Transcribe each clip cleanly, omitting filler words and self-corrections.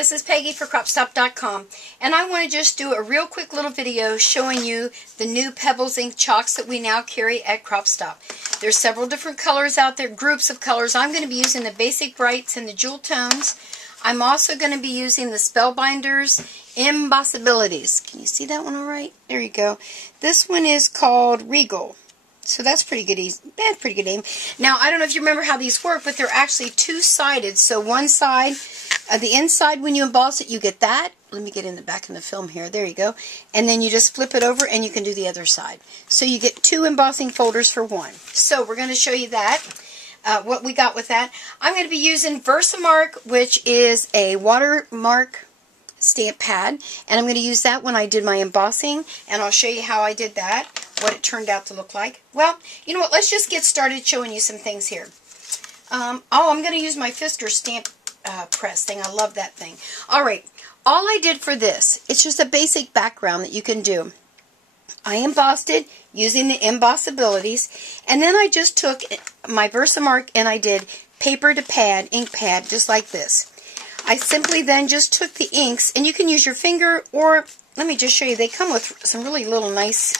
this is Peggy for CropStop.com, and I want to just do a real quick little video showing you the new Pebbles ink chalks that we now carry at CropStop. There's several different colors out there, groups of colors. I'm going to be using the Basic Brights and the Jewel Tones. I'm also going to be using the Spellbinders Impossibilities. Can you see that one all right? There you go. This one is called Regal. So that's pretty good aim. Now, I don't know if you remember how these work, but they're actually two-sided. So one side, the inside, when you emboss it, you get that. Let me get in the back in the film here. There you go. And then you just flip it over, and you can do the other side. So you get two embossing folders for one. So we're going to show you that, what we got with that. I'm going to be using Versamark, which is a watermark stamp pad, and I'm going to use that when I did my embossing, and I'll show you how I did that, what it turned out to look like. Well, you know what, let's just get started showing you some things here. I'm going to use my Fisker stamp press thing. I love that thing. Alright, all I did for this, it's just a basic background that you can do. I embossed it using the Impossibilities, and then I just took my Versamark and I did paper to pad, ink pad, just like this. I simply then just took the inks, and you can use your finger, or let me just show you, they come with some really little nice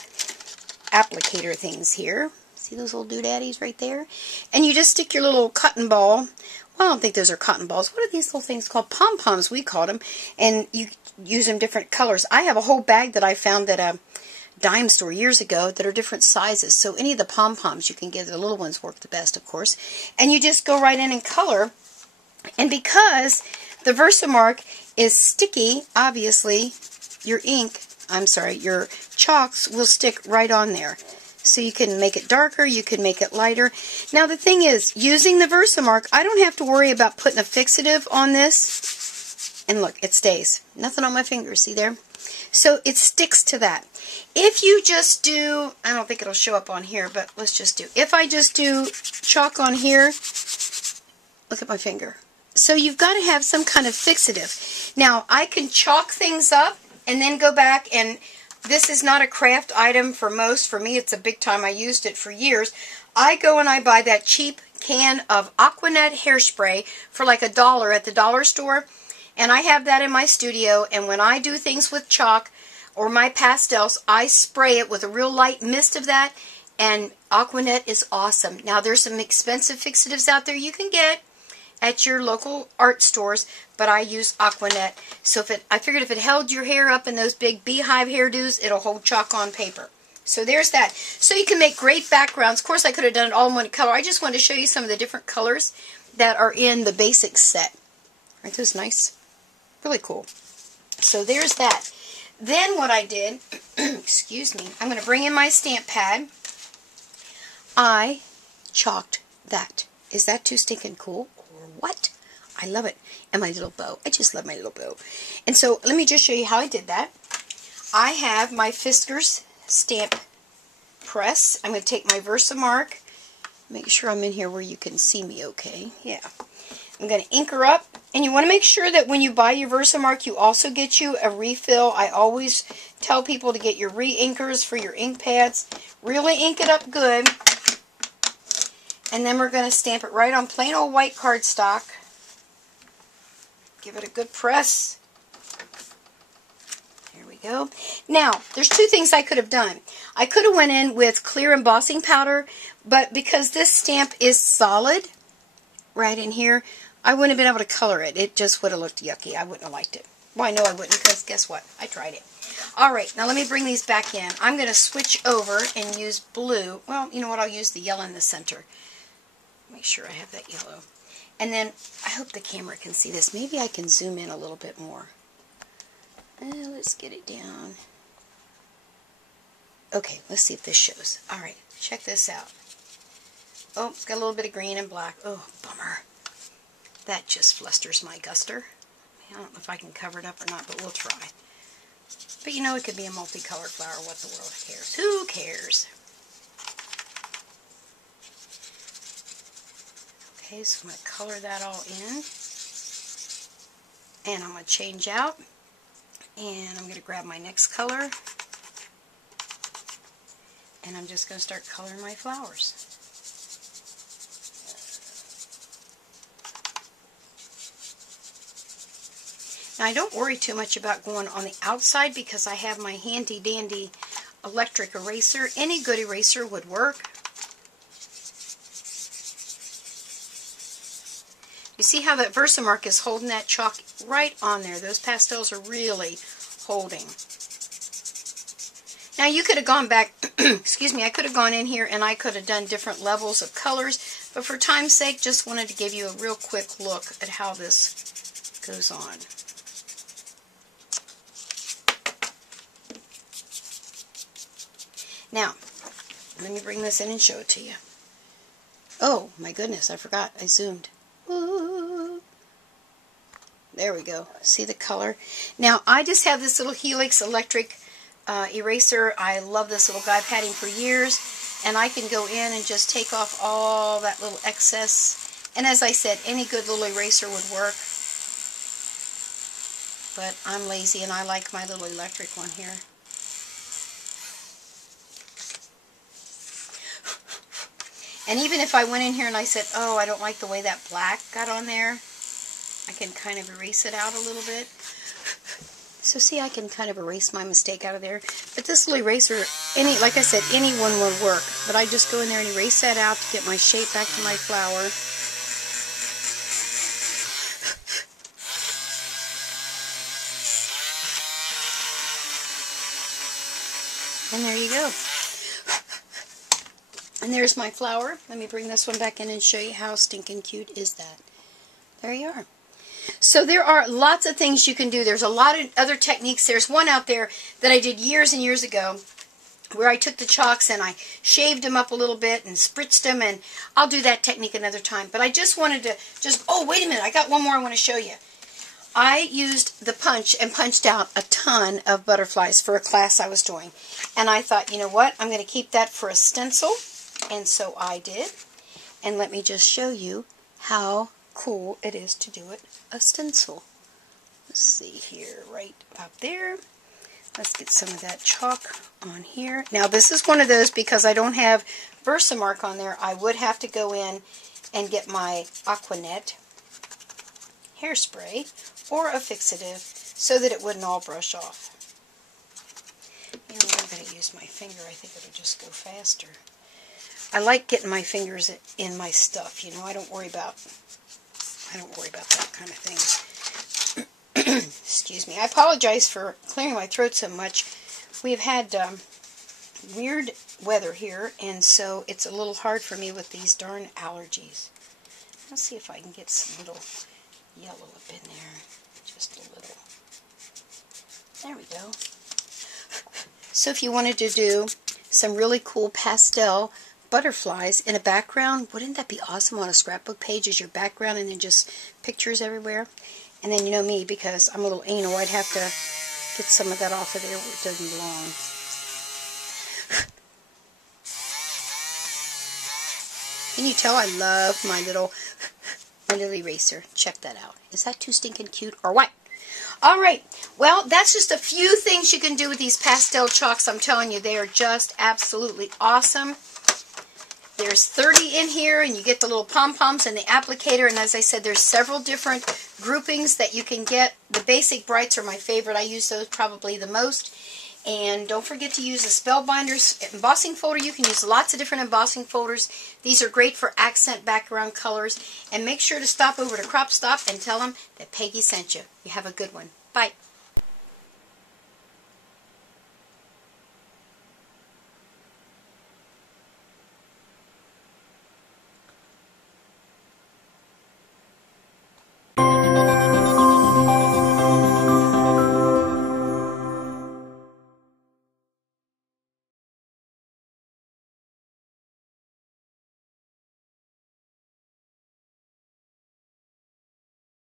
applicator things here. See those little doodaddies right there? And you just stick your little cotton ball. Well, I don't think those are cotton balls. What are these little things called? Pom-poms, we called them. And you use them different colors. I have a whole bag that I found at a dime store years ago that are different sizes. So any of the pom-poms you can get, the little ones work the best, of course. And you just go right in and color. And because the Versamark is sticky, obviously, your chalks will stick right on there. So you can make it darker, you can make it lighter. Now the thing is, using the Versamark, I don't have to worry about putting a fixative on this. And look, it stays. Nothing on my fingers, see there? So it sticks to that. If you just do, I don't think it'll show up on here, but let's just do, if I just do chalk on here, look at my finger. So you've got to have some kind of fixative. Now, I can chalk things up and then go back, and this is not a craft item for most. For me, it's a big time. I used it for years. I go and I buy that cheap can of Aquanet hairspray for like $1 at the dollar store, and I have that in my studio, and when I do things with chalk or my pastels, I spray it with a real light mist of that, and Aquanet is awesome. Now, there's some expensive fixatives out there you can get at your local art stores, but I use Aquanet. So I figured if it held your hair up in those big beehive hairdos, it'll hold chalk on paper. So there's that. So you can make great backgrounds. Of course, I could have done it all in one color. I just wanted to show you some of the different colors that are in the basic set. Aren't those nice? Really cool. So there's that. Then what I did, excuse me, I'm going to bring in my stamp pad. I chalked that. Is that too stinking cool? What? I love it. And my little bow. I just love my little bow. And so let me just show you how I did that. I have my Fisker's stamp press. I'm going to take my Versamark. Make sure I'm in here where you can see me okay. Yeah. I'm going to ink her up. And you want to make sure that when you buy your Versamark, you also get you a refill. I always tell people to get your re-inkers for your ink pads. Really ink it up good. And then we're going to stamp it right on plain old white cardstock. Give it a good press. There we go. Now, there's two things I could have done. I could have went in with clear embossing powder, but because this stamp is solid right in here, I wouldn't have been able to color it. It just would have looked yucky. I wouldn't have liked it. Well, I know I wouldn't, because guess what? I tried it. Alright, now let me bring these back in. I'm going to switch over and use blue. Well, you know what? I'll use the yellow in the center. Make sure I have that yellow. And then, I hope the camera can see this. Maybe I can zoom in a little bit more. Let's get it down. Okay, let's see if this shows. Alright, check this out. Oh, it's got a little bit of green and black. Oh, bummer. That just flusters my guster. I don't know if I can cover it up or not, but we'll try. But you know, it could be a multicolored flower. What the world cares? Who cares? Okay, so I'm going to color that all in. And I'm going to change out. And I'm going to grab my next color. And I'm just going to start coloring my flowers. Now, I don't worry too much about going on the outside because I have my handy dandy electric eraser. Any good eraser would work. You see how that Versamark is holding that chalk right on there. Those pastels are really holding. Now you could have gone back, excuse me, I could have gone in here and I could have done different levels of colors, but for time's sake, just wanted to give you a real quick look at how this goes on. Now, let me bring this in and show it to you. Oh, my goodness, I forgot. I zoomed. Ooh. There we go. See the color? Now, I just have this little Helix electric eraser. I love this little guy. I've had him for years, and I can go in and just take off all that little excess. And as I said, any good little eraser would work, but I'm lazy and I like my little electric one here. And even if I went in here and I said, oh, I don't like the way that black got on there, I can kind of erase it out a little bit. So see, I can kind of erase my mistake out of there. But this little eraser, like I said, anyone will work. But I just go in there and erase that out to get my shape back to my flower. And there you go. And there's my flower. Let me bring this one back in and show you how stinking cute is that. There you are. So there are lots of things you can do. There's a lot of other techniques. There's one out there that I did years and years ago where I took the chalks and I shaved them up a little bit and spritzed them, and I'll do that technique another time. But I just wanted to oh, wait a minute. I got one more I want to show you. I used the punch and punched out a ton of butterflies for a class I was doing. And I thought, you know what? I'm going to keep that for a stencil. And so I did. And let me just show you how cool it is to do it a stencil. Let's see here, right about there. Let's get some of that chalk on here. Now this is one of those, because I don't have Versamark on there, I would have to go in and get my Aquanet hairspray or a fixative so that it wouldn't all brush off. You know, I'm going to use my finger. I think it'll just go faster. I like getting my fingers in my stuff. You know, I don't worry about that kind of thing. Excuse me. I apologize for clearing my throat so much. We've had weird weather here, and so it's a little hard for me with these darn allergies. Let's see if I can get some little yellow up in there. Just a little. There we go. So if you wanted to do some really cool pastel butterflies in a background, wouldn't that be awesome on a scrapbook page as your background, and then just pictures everywhere? And then you know me, because I'm a little anal, I'd have to get some of that off of there where it doesn't belong. Can you tell I love my little eraser? Check that out. Is that too stinking cute or what? Alright, well, that's just a few things you can do with these pastel chalks. I'm telling you, they are just absolutely awesome. There's 30 in here, and you get the little pom-poms and the applicator, and as I said, there's several different groupings that you can get. The basic brights are my favorite. I use those probably the most. And don't forget to use the Spellbinders embossing folder. You can use lots of different embossing folders. These are great for accent background colors. And make sure to stop over to Crop Stop and tell them that Peggy sent you. You have a good one. Bye.